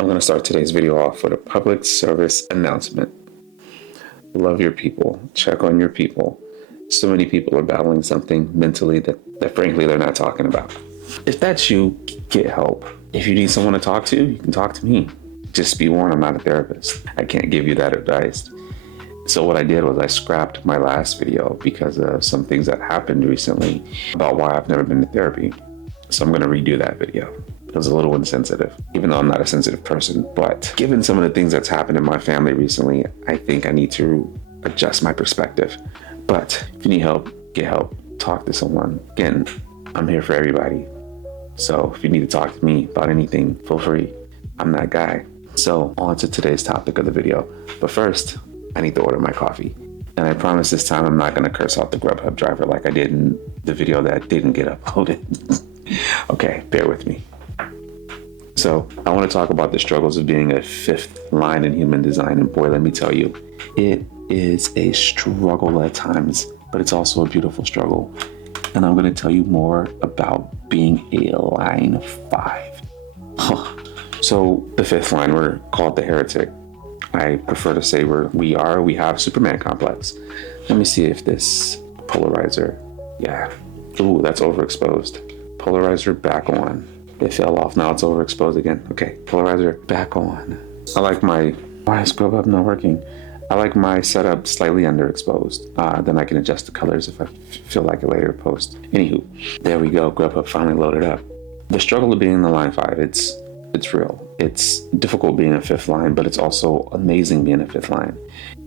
I'm going to start today's video off with a public service announcement. Love your people. Check on your people. So many people are battling something mentally that frankly they're not talking about. If that's you, get help. If you need someone to talk to, you can talk to me. Just be warned, I'm not a therapist. I can't give you that advice. So what I did was I scrapped my last video because of some things that happened recently about why I've never been to therapy. So I'm going to redo that video. It was a little insensitive, even though I'm not a sensitive person. But given some of the things that's happened in my family recently, I think I need to adjust my perspective. But if you need help, get help. Talk to someone. Again, I'm here for everybody. So if you need to talk to me about anything, feel free. I'm that guy. So on to today's topic of the video. But first, I need to order my coffee. And I promise this time I'm not going to curse out the Grubhub driver like I did in the video that didn't get uploaded. Okay, bear with me. So I want to talk about the struggles of being a fifth line in human design. And boy, let me tell you, it is a struggle at times, but it's also a beautiful struggle. And I'm going to tell you more about being a line 5. So the fifth line, we're called the heretic. I prefer to say we have Superman complex. Let me see if this polarizer, yeah. Ooh, that's overexposed. Polarizer back on. It fell off, now it's overexposed again. Okay, polarizer back on. Why is Grubhub not working? I like my setup slightly underexposed. Then I can adjust the colors if I feel like it later post. Anywho, there we go, Grubhub finally loaded up. The struggle of being in the line 5, it's real. It's difficult being a fifth line, but it's also amazing being a fifth line.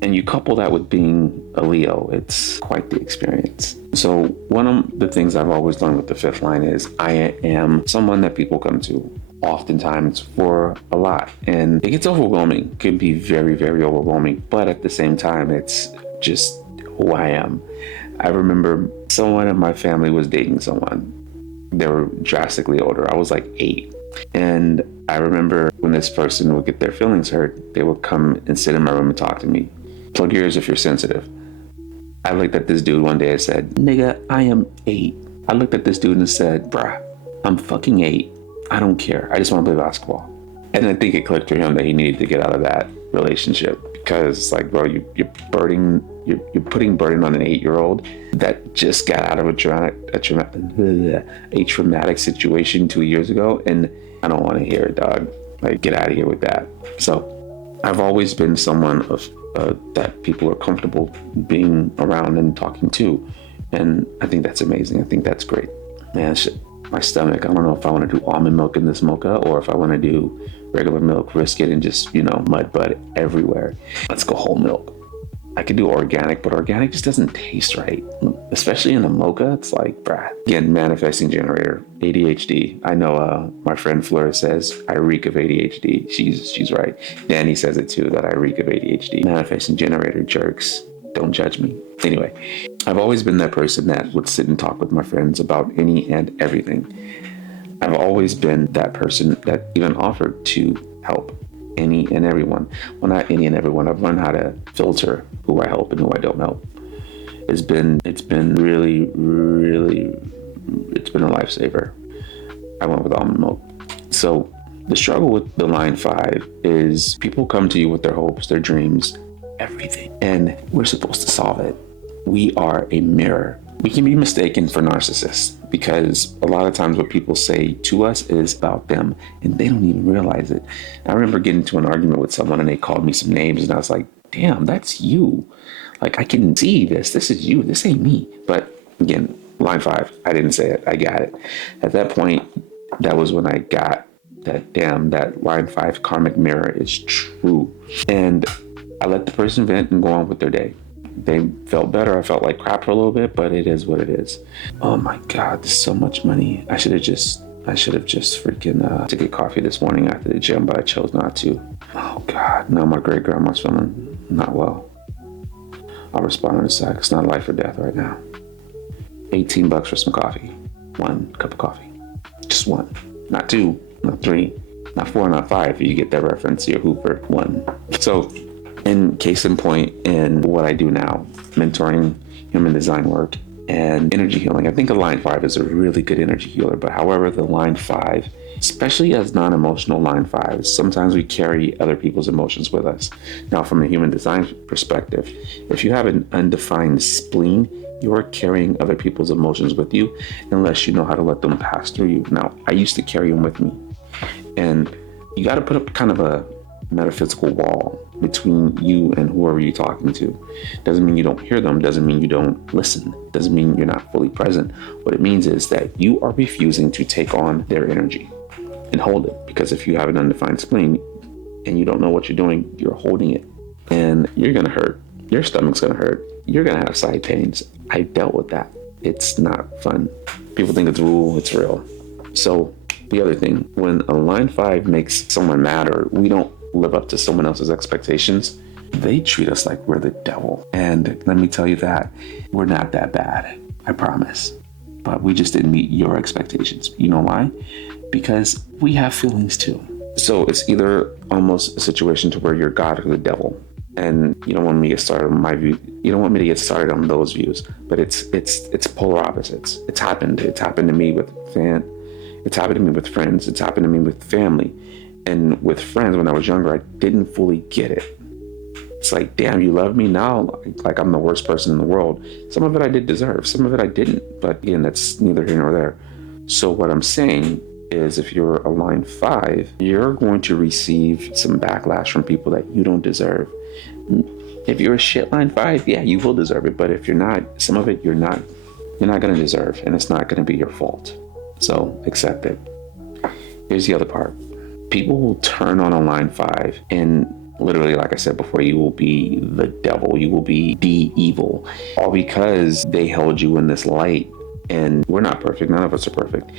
And you couple that with being a Leo, it's quite the experience. So one of the things I've always learned with the fifth line is I am someone that people come to oftentimes for a lot. And it gets overwhelming. It can be very, very overwhelming. But at the same time, it's just who I am. I remember someone in my family was dating someone. They were drastically older. I was like 8. And I remember when this person would get their feelings hurt, they would come and sit in my room and talk to me. Plug your ears if you're sensitive. I looked at this dude one day and said, nigga, I am 8. I looked at this dude and said, bruh, I'm fucking 8. I don't care. I just want to play basketball. And I think it clicked for him that he needed to get out of that relationship because it's like, bro, you're putting burden on an 8-year-old that just got out of a traumatic situation 2 years ago. And I don't want to hear it, dog. Like, get out of here with that. So I've always been someone of that people are comfortable being around and talking to. And I think that's amazing. I think that's great. Man, shit. My stomach, I don't know if I want to do almond milk in this mocha or if I want to do regular milk, risk it, and just, mud butt everywhere. Let's go whole milk. I could do organic, but organic just doesn't taste right. Especially in a mocha, it's like, bruh. Again, manifesting generator, ADHD. I know my friend Fleur says I reek of ADHD. She's right. Danny says it too, that I reek of ADHD. Manifesting generator jerks. Don't judge me. Anyway, I've always been that person that would sit and talk with my friends about any and everything. I've always been that person that even offered to help any and everyone. Well, not any and everyone. I've learned how to filter who I help and who I don't help. It's been really, really, it's been a lifesaver. I went with almond milk. So the struggle with the line 5 is people come to you with their hopes, their dreams, everything. And we're supposed to solve it. We are a mirror. We can be mistaken for narcissists because a lot of times what people say to us is about them and they don't even realize it. I remember getting into an argument with someone and they called me some names and I was like, damn, that's you. Like, I can see this. This is you. This ain't me. But again, line 5, I didn't say it. I got it. At that point, that was when I got that, damn, that line 5 karmic mirror is true. And I let the person vent and go on with their day. They felt better. I felt like crap for a little bit, but it is what it is. Oh my God, there's so much money. I should have just freaking to get coffee this morning after the gym, but I chose not to. Oh God, now my great grandma's feeling not well. I'll respond in a sec. It's not life or death right now. $18 for some coffee. 1 cup of coffee. Just 1. Not 2, not 3, not 4, not 5. You get that reference, you're Hooper. 1. So, in case in point, in what I do now, mentoring human design work, and energy healing. I think a line 5 is a really good energy healer, but however, the line 5, especially as non-emotional line 5s, sometimes we carry other people's emotions with us. Now, from a human design perspective, if you have an undefined spleen, you're carrying other people's emotions with you unless you know how to let them pass through you. Now, I used to carry them with me, and you got to put up kind of a metaphysical wall between you and whoever you're talking to. Doesn't mean you don't hear them, doesn't mean you don't listen, doesn't mean you're not fully present. What it means is that you are refusing to take on their energy and hold it, because if you have an undefined spleen and you don't know what you're doing, you're holding it, and you're gonna hurt. Your stomach's gonna hurt. You're gonna have side pains. I dealt with that. It's not fun. People think it's real, it's real. So the other thing, when a line 5 makes someone mad, or we don't live up to someone else's expectations, they treat us like we're the devil. And let me tell you that we're not that bad, I promise. But we just didn't meet your expectations. You know why? Because we have feelings too. So it's either almost a situation to where you're God or the devil. And you don't want me to get started on my view. You don't want me to get started on those views. But it's polar opposites. It's happened. It's happened to me with It's happened to me with friends. It's happened to me with family. And with friends, when I was younger, I didn't fully get it. It's like, damn, you love me now? Like I'm the worst person in the world. Some of it I did deserve. Some of it I didn't. But again, that's neither here nor there. So what I'm saying is, if you're a line 5, you're going to receive some backlash from people that you don't deserve. If you're a shit line 5, yeah, you will deserve it. But if you're not, some of it you're not going to deserve, and it's not going to be your fault. So accept it. Here's the other part. People will turn on a line 5, and literally, like I said before, you will be the devil. You will be the evil, all because they held you in this light. And we're not perfect. None of us are perfect.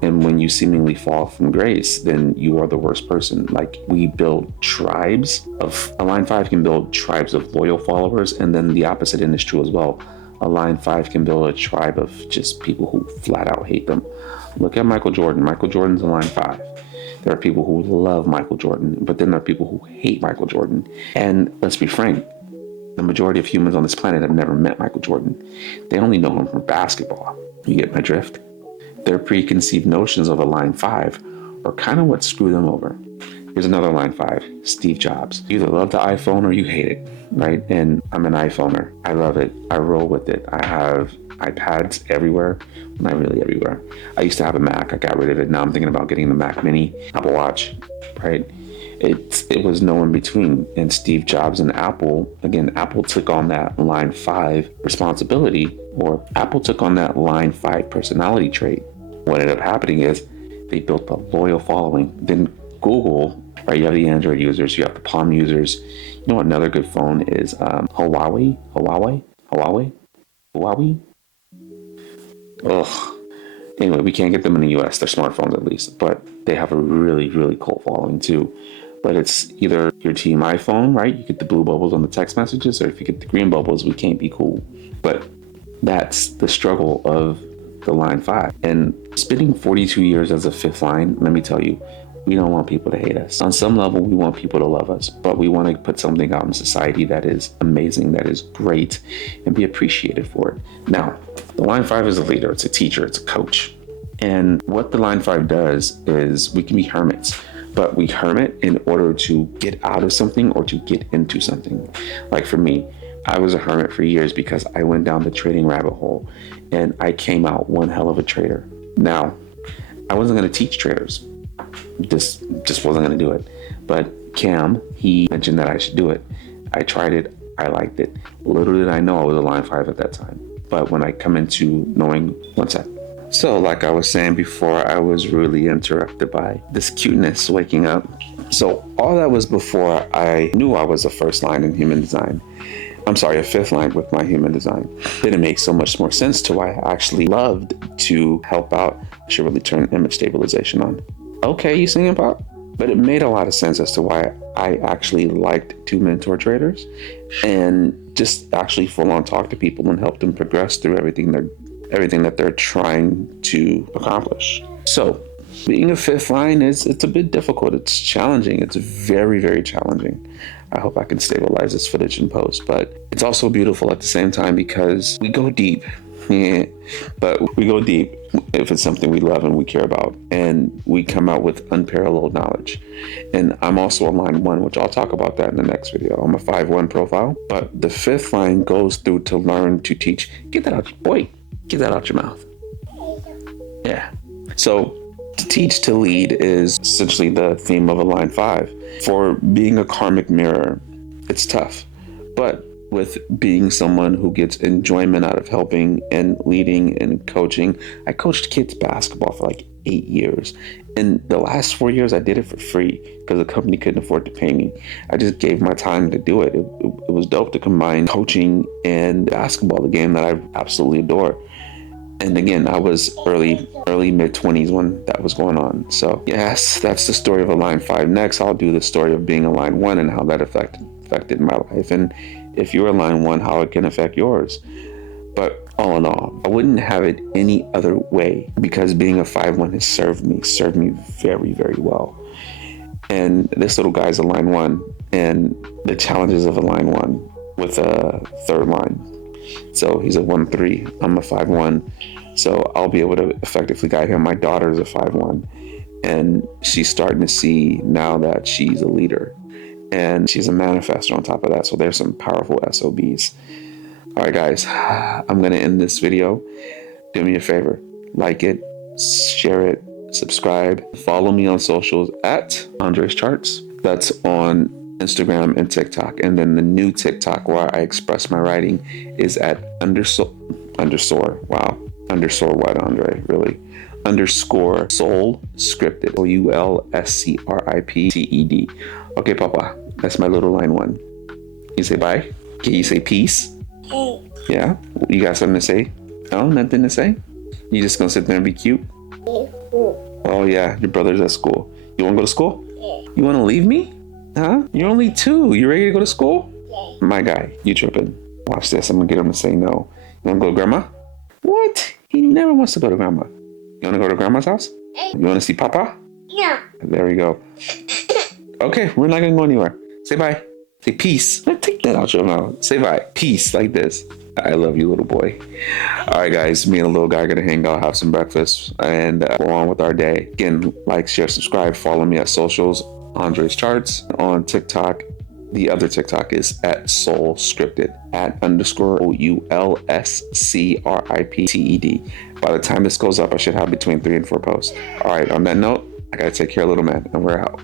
And when you seemingly fall from grace, then you are the worst person. Like, we build tribes of, a line 5 can build tribes of loyal followers. And then the opposite end is true as well. A line 5 can build a tribe of just people who flat out hate them. Look at Michael Jordan. Michael Jordan's a line 5. There are people who love Michael Jordan, but then there are people who hate Michael Jordan. And let's be frank, the majority of humans on this planet have never met Michael Jordan. They only know him from basketball. You get my drift? Their preconceived notions of a line 5 are kind of what screw them over. Here's another line 5, Steve Jobs. You either love the iPhone or you hate it, right? And I'm an iPhoner. I love it. I roll with it. I have iPads everywhere. Not really everywhere. I used to have a Mac. I got rid of it. Now I'm thinking about getting the Mac Mini, Apple Watch, right? It was no in between. And Steve Jobs and Apple, again, Apple took on that line 5 responsibility, or Apple took on that line 5 personality trait. What ended up happening is they built a loyal following. Then Google, right? You have the Android users, you have the Palm users. You know what another good phone is? Huawei. Ugh. Anyway, we can't get them in the US. They're smartphones at least, but they have a really, really cult following too. But it's either your team iPhone, right? You get the blue bubbles on the text messages, or if you get the green bubbles, we can't be cool. But that's the struggle of the line 5. And spending 42 years as a 5th line, let me tell you, we don't want people to hate us. On some level, we want people to love us, but we want to put something out in society that is amazing, that is great, and be appreciated for it. Now, the line 5 is a leader, it's a teacher, it's a coach. And what the line 5 does is we can be hermits, but we hermit in order to get out of something or to get into something. Like for me, I was a hermit for years because I went down the trading rabbit hole and I came out one hell of a trader. Now, I wasn't going to teach traders. Just wasn't going to do it. But Cam, he mentioned that I should do it. I tried it. I liked it. Little did I know I was a line 5 at that time. But when I come into knowing, one sec. So like I was saying before, I was really interrupted by this cuteness waking up. So all that was before I knew I was a 1st line in human design. I'm sorry, a 5th line with my human design. Didn't make so much more sense to why I actually loved to help out. I should really turn image stabilization on. Okay, you singing pop? But it made a lot of sense as to why I actually liked to mentor traders and just actually full on talk to people and help them progress through everything that they're trying to accomplish. So being a 5th line it's a bit difficult. It's challenging. It's very, very challenging. I hope I can stabilize this footage in post, but it's also beautiful at the same time because we go deep. Yeah, but we go deep if it's something we love and we care about, and we come out with unparalleled knowledge. And I'm also a line one, which I'll talk about that in the next video. I'm a 5-1 profile, but the fifth line goes through to learn, to teach. Get that out, boy. Get that out your mouth. Yeah. So to teach, to lead is essentially the theme of a line 5. For being a karmic mirror, it's tough, but with being someone who gets enjoyment out of helping and leading and coaching. I coached kids basketball for like 8 years. And the last 4 years, I did it for free because the company couldn't afford to pay me. I just gave my time to do it. It was dope to combine coaching and basketball, the game that I absolutely adore. And again, I was early mid 20s when that was going on. So yes, that's the story of a line 5. Next, I'll do the story of being a line 1 and how that affected my life. And if you're a line 1, how it can affect yours. But all in all, I wouldn't have it any other way because being a 5-1 has served me very, very well. And this little guy's a line 1, and the challenges of a line 1 with a third line. So he's a 1-3, I'm a 5-1. So I'll be able to effectively guide him. My daughter is a 5-1, and she's starting to see now that she's a leader. And she's a manifestor on top of that. So there's some powerful SOBs. All right, guys, I'm going to end this video. Do me a favor. Like it, share it, subscribe. Follow me on socials at Andres Charts. That's on Instagram and TikTok. And then the new TikTok where I express my writing is at underscore what, Andre? Really? Underscore soul scripted. SOULSCRIPTED. Okay, Papa, that's my little line 1. You say bye? Can you say peace? Hey. Yeah? You got something to say? No, nothing to say? You just gonna sit there and be cute? Oh yeah, your brother's at school. You wanna go to school? Yeah. You wanna leave me? Huh? You're only 2. You ready to go to school? Yeah. My guy, you tripping. Watch this, I'm gonna get him to say no. You wanna go to grandma? What? He never wants to go to grandma. You wanna go to grandma's house? You wanna see Papa? Yeah. There we go. Okay, we're not gonna go anywhere. Say bye. Say peace. Take that out your mouth. Say bye. Peace, like this. I love you, little boy. All right, guys. Me and the little guy are gonna hang out, have some breakfast, and go on with our day. Again, like, share, subscribe. Follow me at socials. Andres Charts on TikTok. The other TikTok is at Soul Scripted, at underscore OULSCRIPTED. By the time this goes up, I should have between 3 and 4 posts. All right, on that note, I gotta take care of little man, and we're out.